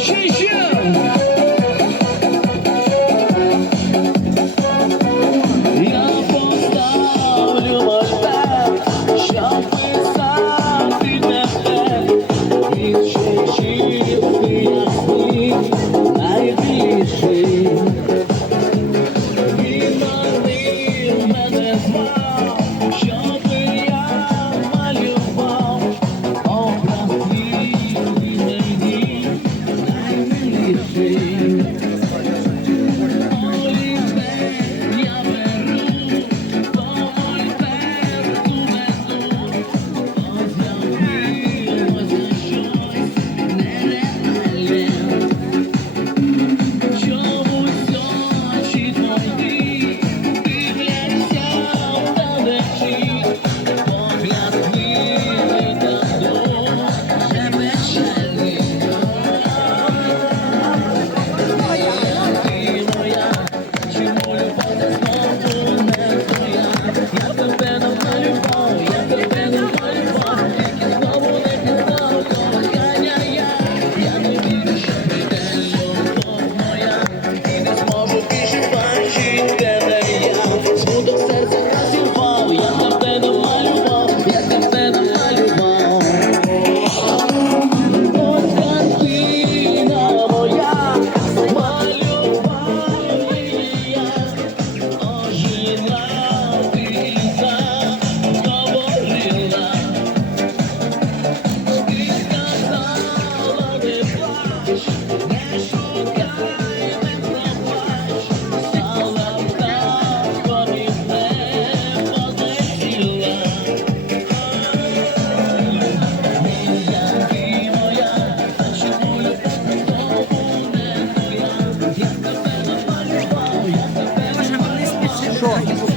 Cheese! be.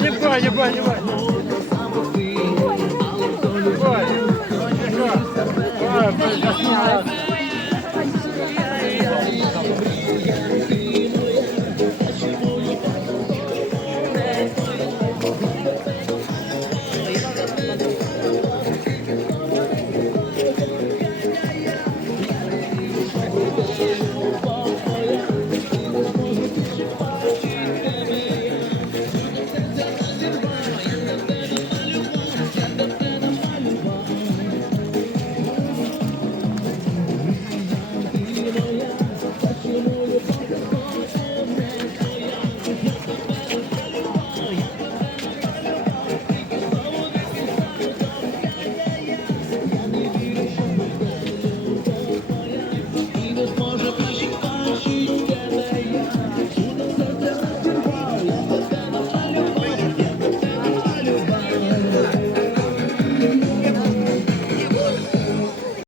Не пой, не Єба, не єба.